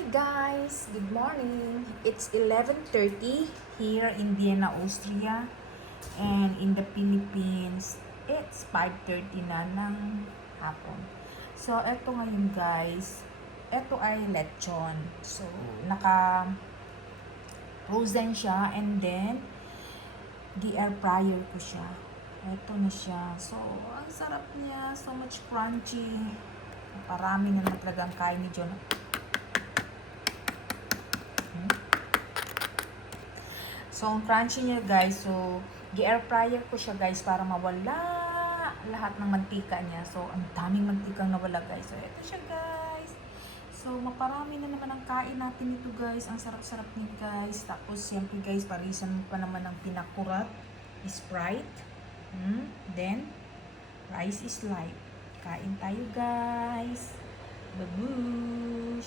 Hi guys! Good morning! It's 11:30 here in Vienna, Austria. And in the Philippines, it's 5:30 na ng hapon. So, eto ngayon guys, eto ay lechon. So, naka-frozen siya and then, di-air fryer ko siya. Eto na siya. So, ang sarap niya. So much crunchy. Parami na talagang kain ni John. So, ang crunchy niya guys, so, i-air fryer ko siya guys para mawala lahat ng mantika niya. So, ang daming mantikang nawala guys. So, ito siya guys. So, maparami na naman ang kain natin ito guys. Ang sarap-sarap niya guys. Tapos, siyempre guys, parisan mo pa naman ang pinakurat, Sprite. Then, rice is life. Kain tayo guys. Babush!